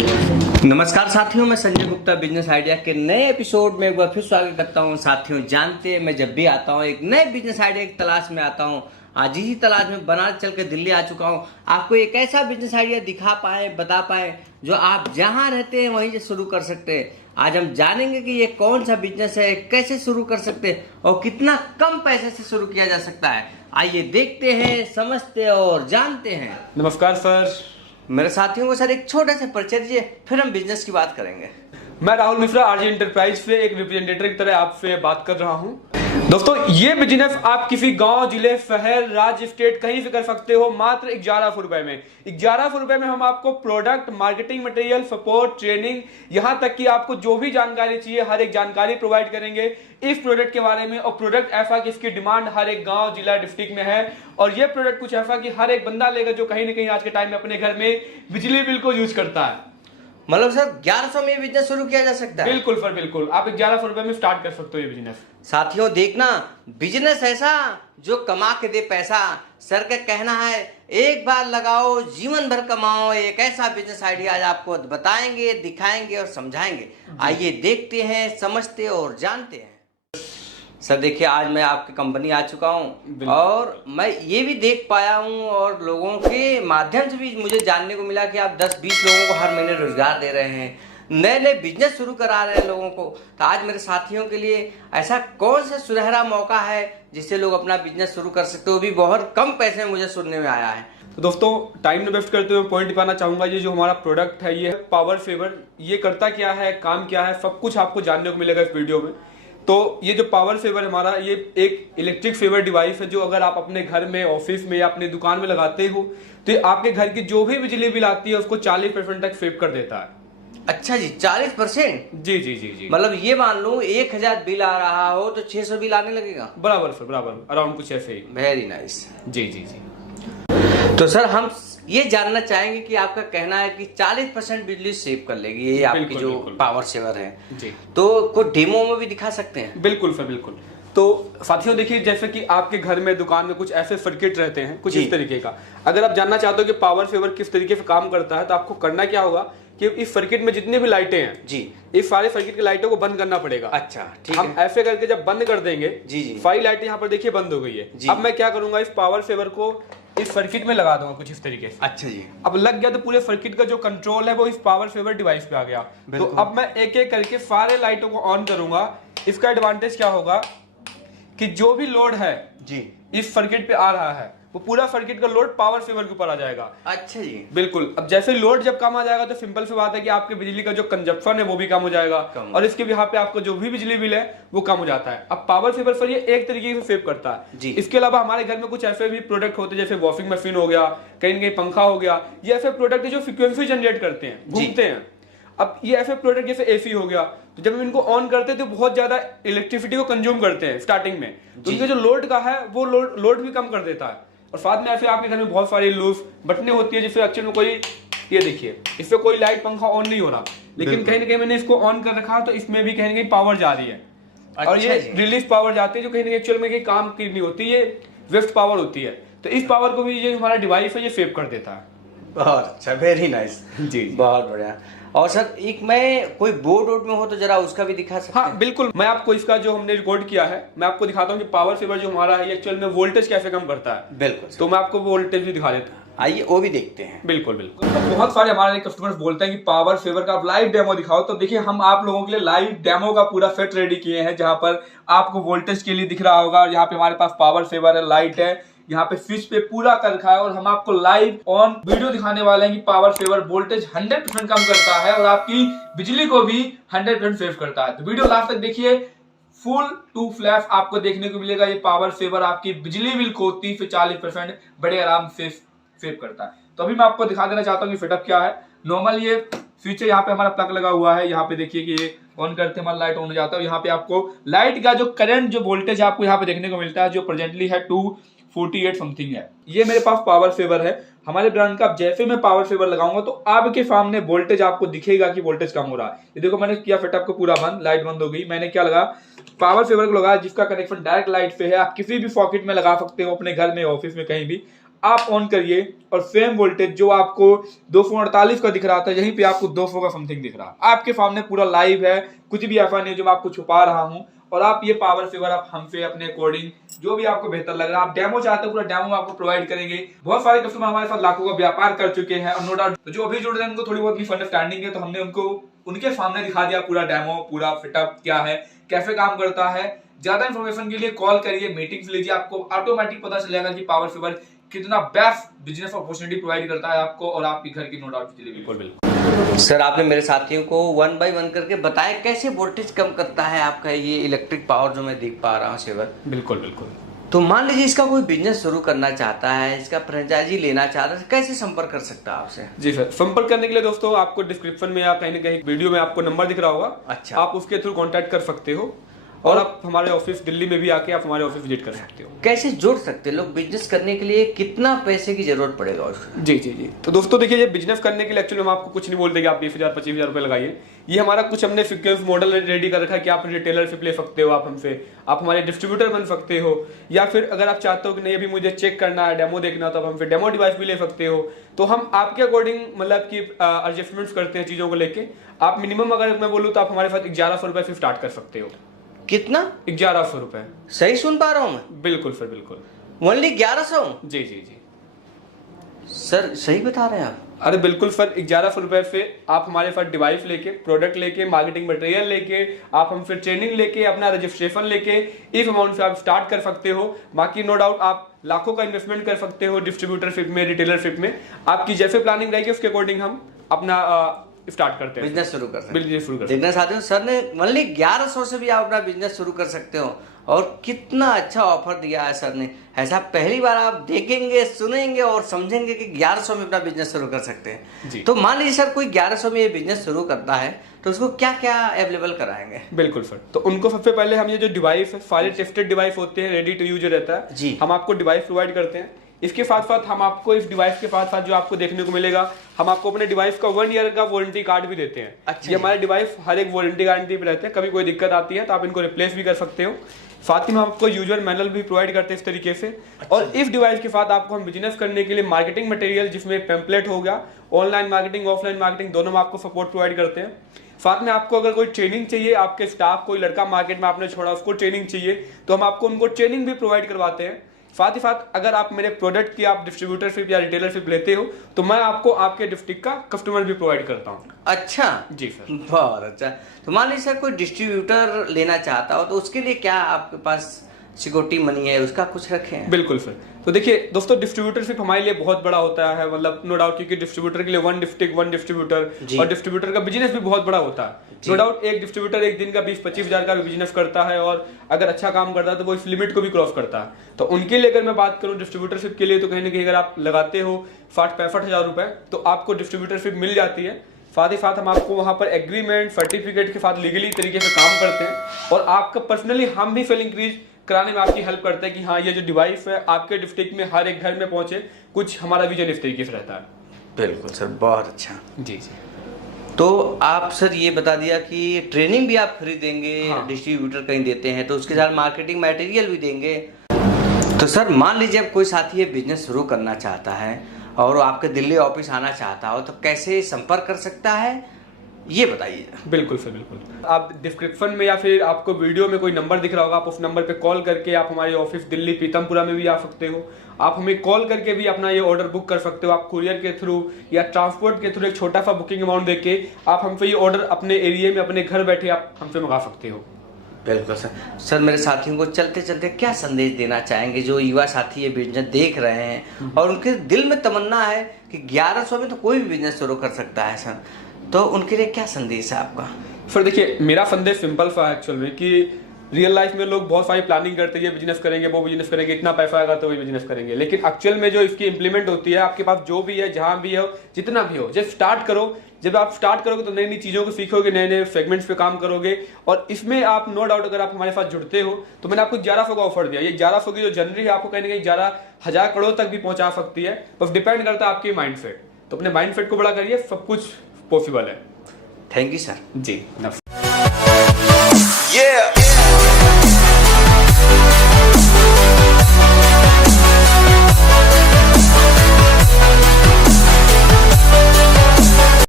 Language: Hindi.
नमस्कार साथियों, मैं संजय गुप्ता बिजनेस आइडिया के नए एपिसोड में एक बार फिर स्वागत करता हूं। साथियों, जानते हैं मैं जब भी आता हूं एक नए बिजनेस आइडिया की तलाश में आता हूं। आज ही तलाश में बनारस चल के दिल्ली आ चुका हूं। आपको एक ऐसा बिजनेस आइडिया दिखा पाए, बता पाए जो आप जहां रहते हैं वहीं से शुरू कर सकते हैं। आज हम जानेंगे कि ये कौन सा बिजनेस है, कैसे शुरू कर सकते हैं और कितना कम पैसे से शुरू किया जा सकता है। आइए देखते हैं, समझते और जानते हैं। नमस्कार सर। मेरे साथियों को सर एक छोटा सा परिचय दीजिए, फिर हम बिजनेस की बात करेंगे। मैं राहुल मिश्रा आरजे इंटरप्राइज से एक रिप्रेजेंटेटिव की तरह आपसे बात कर रहा हूं। दोस्तों, ये बिजनेस आप किसी गांव, जिले, शहर, राज्य, स्टेट कहीं से कर सकते हो मात्र 1100 रुपए में। 1100 रुपए में हम आपको product, marketing material, support, training, यहाँ तक कि आपको जो भी जानकारी चाहिए हर एक जानकारी प्रोवाइड करेंगे इस प्रोडक्ट के बारे में। और प्रोडक्ट ऐसा कि इसकी डिमांड हर एक गांव, जिला, डिस्ट्रिक्ट में है। और ये प्रोडक्ट कुछ ऐसा कि हर एक बंदा लेगा जो कहीं ना कहीं आज के टाइम में अपने घर में बिजली बिल को यूज करता है। मतलब सर 1100 में बिजनेस शुरू किया जा सकता है? बिल्कुल सर, बिल्कुल। आप 1100 रुपए में स्टार्ट कर सकते हो ये बिजनेस। साथियों देखना, बिजनेस ऐसा जो कमा के दे पैसा। सर का कहना है एक बार लगाओ जीवन भर कमाओ। एक ऐसा बिजनेस आइडिया आज आपको बताएंगे, दिखाएंगे और समझाएंगे। आइए देखते हैं, समझते और जानते हैं। सर देखिए, आज मैं आपकी कंपनी आ चुका हूँ और मैं ये भी देख पाया हूँ और लोगों के माध्यम से भी मुझे जानने को मिला कि आप 10-20 लोगों को हर महीने रोजगार दे रहे हैं, नए नए बिजनेस शुरू करा रहे हैं लोगों को। तो आज मेरे साथियों के लिए ऐसा कौन सा सुनहरा मौका है जिससे लोग अपना बिजनेस शुरू कर सकते हो, भी बहुत कम पैसे में मुझे सुनने में आया है। तो दोस्तों, टाइम न वेस्ट करते हुए पॉइंट दिखाना चाहूंगा। ये जो हमारा प्रोडक्ट है ये पावर सेवर, ये करता क्या है, काम क्या है, सब कुछ आपको जानने को मिलेगा इस वीडियो में। तो ये जो पावर सेवर हमारा, ये एक इलेक्ट्रिक सेवर डिवाइस है जो अगर आप अपने घर में, ऑफिस में या अपनी दुकान में लगाते हो तो ये आपके घर की जो भी बिजली बिल आती है उसको 40% तक सेव कर देता है। अच्छा जी, 40%? जी जी जी जी। मतलब ये मान लो 1000 बिल आ रहा हो तो 600 बिल आने लगेगा? बराबर सर, बराबर, अराउंड कुछ ऐसे ही। Very nice. जी जी जी। तो सर हम ये जानना चाहेंगे कि आपका कहना है कि 40% बिजली सेव कर लेगी ये आपकी जो पावर सेवर है जी, तो कोई डेमो में भी दिखा सकते हैं? बिल्कुल सर, बिल्कुल। तो साथियों देखिए, जैसे कि आपके घर में, दुकान में कुछ ऐसे सर्किट रहते हैं कुछ इस तरीके का। अगर आप जानना चाहते हो कि पावर सेवर किस तरीके से काम करता है तो आपको करना क्या होगा कि इस सर्किट में जितने भी लाइटें हैं जी, इस सारे सर्किट की लाइटों को बंद करना पड़ेगा। अच्छा, ठीक हम है। ऐसे करके जब बंद कर देंगे जी जी, सारी लाइटें यहाँ पर देखिए बंद हो गई है। अब मैं क्या करूंगा, इस पावर सेवर को इस सर्किट में लगा दूंगा कुछ इस तरीके से। अच्छा जी। अब लग गया तो पूरे सर्किट का जो कंट्रोल है वो इस पावर सेवर डिवाइस पे आ गया। तो अब मैं एक एक करके सारे लाइटों को ऑन करूंगा। इसका एडवांटेज क्या होगा कि जो भी लोड है जी इस सर्किट पे आ रहा है वो पूरा सर्किट का लोड पावर सेवर के ऊपर आ जाएगा। अच्छा जी, बिल्कुल। अब जैसे लोड जब कम आ जाएगा तो सिंपल सी बात है कि आपके बिजली का जो कंजप्शन है वो भी कम हो जाएगा और इसके यहाँ पे आपको जो भी बिजली बिल है वो कम हो जाता है। अब पावर सेवर पर ये एक तरीके से सेव करता है जी। इसके अलावा हमारे घर में कुछ ऐसे भी प्रोडक्ट होते हैं जैसे वॉशिंग मशीन हो गया, कहीं ना कहीं पंखा हो गया, ये ऐसे प्रोडक्ट है जो फ्रिक्वेंसी जनरेट करते हैं, घूमते हैं। अब ये ऐसे प्रोडक्ट जैसे एसी हो गया, तो जब हम इनको ऑन करते हैं तो बहुत ज्यादा इलेक्ट्रिसिटी को कंज्यूम करते हैं स्टार्टिंग में, तो इनका जो लोड का है वो लोड भी कम कर देता है। और साथ में ऐसे आपके घर में बहुत सारी लूज बटने होती है जिससे एक्चुअल में कोई, ये देखिए इससे कोई लाइट पंखा ऑन नहीं हो रहा, लेकिन कहीं ना कहीं मैंने इसको ऑन कर रखा तो इसमें भी कहीं ना कहीं पावर जा रही है। और ये रिलीज पावर जाती है जो कहीं ना कहीं एक्चुअल में कहीं काम की नहीं होती, ये वेस्ट पावर होती है। तो इस पावर को भी ये हमारा डिवाइस है ये सेव कर देता है। बहुत अच्छा, वेरी नाइस जी, बहुत बढ़िया। और सर एक मैं कोई बोर्ड में हो तो जरा उसका भी दिखा सकते हैं? हाँ बिल्कुल, मैं आपको इसका जो हमने रिकॉर्ड किया है मैं आपको दिखाता हूँ कि पावर सेवर जो हमारा है एक्चुअल में वोल्टेज कैसे कम करता है। बिल्कुल, तो मैं आपको वोल्टेज भी दिखा देता हूँ, आइए वो भी देखते हैं। बिल्कुल बिल्कुल। तो बहुत सारे हमारे कस्टमर्स बोलते हैं कि पावर सेवर का लाइव डेमो दिखाओ, तो देखिए हम आप लोगों के लिए लाइव डेमो का पूरा सेट रेडी किए हैं जहां पर आपको वोल्टेज के लिए दिख रहा होगा और यहाँ पे हमारे पास पावर सेवर है, लाइट है, यहाँ पे स्विच पे पूरा कर रखा है और हम आपको लाइव ऑन वीडियो दिखाने वाले हैं कि पावर सेवर वोल्टेज 100% कम करता है और आपकी बिजली को भी 100% सेव करता है। तो वीडियो लास्ट तक देखिए, फुल टू फ्लैश आपको देखने को मिलेगा। ये पावर सेवर आपकी बिजली बिल को 30 से 40% बड़े आराम से सेव करता है। तो अभी मैं आपको दिखा देना चाहता हूँ कि सेटअप क्या है। नॉर्मल ये स्विच है, यहाँ पे हमारा प्लग लगा हुआ है, यहाँ पे देखिए कि ये ऑन करते हमारा लाइट ऑन हो जाता है। यहाँ पे आपको लाइट का जो करंट जो वोल्टेज आपको यहाँ पे देखने को मिलता है जो प्रेजेंटली है 248 समथिंग है। ये मेरे पास पावर सेवर है हमारे ब्रांड का। जैसे मैं पावर सेवर लगाऊंगा तो आपके सामने वोल्टेज आपको दिखेगा कि वोल्टेज कम हो रहा है। ये देखो मैंने किया सेटअप को पूरा बंद, लाइट बंद हो गई। मैंने क्या लगा, पावर सेवर को लगाया जिसका कनेक्शन डायरेक्ट लाइट पे है। आप किसी भी सॉकेट में लगा सकते हो, अपने घर में, ऑफिस में, कहीं भी। आप ऑन करिए और सेम वोल्टेज जो आपको 248 का दिख रहा था यहीं पे आपको 200 का समथिंग दिख रहा है। आपके सामने पूरा लाइव है, कुछ भी ऐसा नहीं जो मैं आपको छुपा रहा हूँ। और आप ये पावर सेवर आप हमसे अपने अकॉर्डिंग जो भी आपको बेहतर लग रहा है, आप डेमो चाहते हो पूरा डेमो आपको प्रोवाइड करेंगे। बहुत सारे कस्टमर हमारे साथ लाखों का व्यापार कर चुके हैं और नो डाउट तो जो अभी जुड़ रहे हैं उनको थोड़ी बहुत मिसअंडरस्टैंडिंग है, तो हमने उनको उनके सामने दिखा दिया पूरा डेमो, पूरा फिटअप क्या है, कैसे काम करता है। ज्यादा इंफॉर्मेशन के लिए कॉल करिए, मीटिंग्स लीजिए, आपको ऑटोमेटिक पता चलेगा कि पावर सेवर कितना बेस्ट बिजनेस अपॉर्चुनिटी प्रोवाइड करता है आपको और आपके घर की नो डाउट बिजली। बिल्कुल बिल्कुल सर, आपने मेरे साथियों को 1 बाय 1 करके बताया कैसे वोल्टेज कम करता है आपका ये इलेक्ट्रिक पावर जो मैं देख पा रहा हूँ सेवर। बिल्कुल बिल्कुल। तो मान लीजिए इसका कोई बिजनेस शुरू करना चाहता है, इसका फ्रेंचाइजी लेना चाहता है, कैसे संपर्क कर सकता है आपसे? जी सर, संपर्क करने के लिए दोस्तों आपको डिस्क्रिप्शन में या कहीं ना कहीं वीडियो में आपको नंबर दिख रहा होगा। अच्छा, आप उसके थ्रू कांटेक्ट कर सकते हो और आप हमारे ऑफिस दिल्ली में भी आके आप हमारे ऑफिस विजिट कर सकते हो। कैसे जुड़ सकते हैं लोग बिजनेस करने के लिए, कितना पैसे की जरूरत पड़ेगा उसको? जी जी जी, तो दोस्तों देखिए ये बिजनेस करने के लिए एक्चुअली हम आपको कुछ नहीं बोलते कि आप 20,000 25,000 रुपए लगाइए। ये हमारा कुछ हमने फ्रीक्वेंस मॉडल रेडी कर रखा है कि आप रिटेलरशिप ले सकते हो, आप हमसे, आप हमारे डिस्ट्रीब्यूटर बन सकते हो, या फिर अगर आप चाहते हो कि नहीं अभी मुझे चेक करना है, डेमो देखना, तो आप हमसे डेमो डिवाइस भी ले सकते हो। तो हम आपके अकॉर्डिंग मतलब कि एडजस्टमेंट्स करते हैं चीजों को लेके। आप मिनिमम अगर मैं बोलूँ तो आप हमारे साथ 1100 रुपए से स्टार्ट कर सकते हो। कितना? 1100 रुपए। सही सुन पा रहा हूँ मैं? बिल्कुल सर बिल्कुल। ओनली 1100? जी जी जी सर सही बता रहे हैं आप? अरे बिल्कुल सर, 1100 रुपए से आप हमारे पास डिवाइस लेके, प्रोडक्ट लेके, मार्केटिंग मटेरियल लेके, आप हमसे ट्रेनिंग लेके, अपना रजिस्ट्रेशन लेके इस अमाउंट से आप स्टार्ट कर सकते हो। बाकी नो डाउट आप लाखों का इन्वेस्टमेंट कर सकते हो डिस्ट्रीब्यूटरशिप में, रिटेलरशिप में। आपकी जैसे प्लानिंग रहेगी उसके अकॉर्डिंग हम अपना स्टार्ट करते हैं, बिजनेस शुरू कर सकते हैं। बिजनेस शुरू कर देखना चाहते हो सर ने ओनली 1100 से भी आप अपना बिजनेस शुरू कर सकते हो, और कितना अच्छा ऑफर दिया है सर ने। ऐसा पहली बार आप देखेंगे, सुनेंगे और समझेंगे कि 1100 में अपना बिजनेस शुरू कर सकते हैं। तो मान लीजिए सर कोई 1100 में ये बिजनेस शुरू करता है तो उसको क्या क्या अवेलेबल कराएंगे? बिल्कुल सर, तो उनको सबसे पहले हम ये जो डिवाइस है, सारे टेस्टेड डिवाइस होते हैं, रेडी टू यूज रहता है जी, हम आपको डिवाइस प्रोवाइड करते हैं। इसके साथ साथ हम आपको इस डिवाइस के साथ साथ जो आपको देखने को मिलेगा, हम आपको अपने डिवाइस का 1 ईयर का वारंटी कार्ड भी देते हैं। अच्छा, ये हमारे डिवाइस हर एक वारंटी गारंटी पे रहते हैं, कभी कोई दिक्कत आती है तो आप इनको रिप्लेस भी कर सकते हो। साथ ही में आपको यूजर मैनुअल भी प्रोवाइड करते हैं इस तरीके से। और इस डिवाइस के साथ आपको हम बिजनेस करने के लिए मार्केटिंग मटेरियल, जिसमें पेम्पलेट हो गया, ऑनलाइन मार्केटिंग, ऑफलाइन मार्केटिंग, दोनों में आपको सपोर्ट प्रोवाइड करते हैं। साथ में आपको अगर कोई ट्रेनिंग चाहिए, आपके स्टाफ कोई लड़का मार्केट में आपने छोड़ा उसको ट्रेनिंग चाहिए, तो हम आपको उनको ट्रेनिंग भी प्रोवाइड करवाते हैं। साथ ही साथ अगर आप मेरे प्रोडक्ट की आप डिस्ट्रीब्यूटरशिप या रिटेलरशिप लेते हो तो मैं आपको आपके डिस्ट्रिक्ट का कस्टमर भी प्रोवाइड करता हूँ। अच्छा जी सर, बहुत अच्छा। तो मान लीजिए सर कोई डिस्ट्रीब्यूटर लेना चाहता हो तो उसके लिए क्या आपके पास सिक्योरिटी मनी है, उसका कुछ रखे हैं? बिल्कुल सर, तो देखिए दोस्तों डिस्ट्रीब्यूटरशिप हमारे लिए बहुत बड़ा होता है, मतलब नो डाउट, क्योंकि डिस्ट्रीब्यूटर के लिए 1 डिस्ट्रिक्ट 1 डिस्ट्रीब्यूटर, और डिस्ट्रीब्यूटर का बिजनेस भी बहुत बड़ा होता है। नो डाउट एक डिस्ट्रीब्यूटर एक दिन का 20-25 हजार का भी बिजनेस करता है, और अगर अच्छा काम करता है तो वो इस लिमिट को भी क्रॉस करता है। तो उनके लिए अगर मैं बात करूं डिस्ट्रीब्यूटरशिप के लिए, तो कहीं ना कहीं अगर आप लगाते हो 60-65 हजार रुपए तो आपको डिस्ट्रीब्यूटरशिप मिल जाती है। साथ ही साथ हम आपको वहां पर एग्रीमेंट, सर्टिफिकेट के साथ लीगली तरीके से काम करते हैं, और आपका पर्सनली हम भी सेल इंक्रीज कराने में आपकी हेल्प करते हैं कि हाँ ये जो डिवाइस है आपके डिस्ट्रिक्ट में हर एक घर में पहुंचे। कुछ हमारा विजन इस तरीके से रहता है। बिल्कुल सर, बहुत अच्छा। जी जी, तो आप सर ये बता दिया कि ट्रेनिंग भी आप फ्री देंगे, हाँ। डिस्ट्रीब्यूटर कहीं देते हैं तो उसके साथ मार्केटिंग मटेरियल भी देंगे। तो सर मान लीजिए अब कोई साथी ये बिजनेस शुरू करना चाहता है और वो आपके दिल्ली ऑफिस आना चाहता हो तो कैसे संपर्क कर सकता है, ये बताइए। बिल्कुल सर बिल्कुल, आप डिस्क्रिप्शन में या फिर आपको वीडियो में कोई नंबर दिख रहा होगा, आप उस नंबर पे कॉल करके आप हमारे ऑफिस दिल्ली पीतमपुरा में भी आ सकते हो। आप हमें कॉल करके भी अपना ये ऑर्डर बुक कर सकते हो। आप कुरियर के थ्रू या ट्रांसपोर्ट के थ्रू एक छोटा सा बुकिंग अमाउंट देके आप हमसे ये ऑर्डर अपने एरिया में अपने घर बैठे आप हमसे मंगा सकते हो। बिल्कुल सर। सर मेरे साथियों को चलते चलते क्या संदेश देना चाहेंगे जो युवा साथी ये बिजनेस देख रहे हैं और उनके दिल में तमन्ना है कि 1100 में तो कोई भी बिजनेस शुरू कर सकता है सर, तो उनके लिए क्या संदेश है आपका? सर देखिए मेरा संदेश सिंपल सा है एक्चुअल में, कि रियल लाइफ में लोग बहुत सारी प्लानिंग करते हैं, ये बिजनेस करेंगे, वो बिजनेस करेंगे, इतना पैसा आएगा तो वही बिजनेस करेंगे, लेकिन एक्चुअल में जो इसकी इंप्लीमेंट होती है आपके पास जो भी है, जहां भी है, जितना भी हो, जब स्टार्ट करो। जब आप स्टार्ट करोगे तो नई नई चीज़ों को सीखोगे, नए नए सेगमेंट्स पे काम करोगे, और इसमें आप नो डाउट अगर आप हमारे साथ जुड़ते हो तो मैंने आपको 1100 का ऑफर दिया। ये 1100 की जो जनरी है आपको कहीं ना कहीं 11,000 करोड़ तक भी पहुंचा सकती है, बस डिपेंड करता है आपके माइंड सेट। तो अपने माइंड सेट को बड़ा करिए, सब कुछ पॉसिबल है। Thank you sir. जी, Yeah.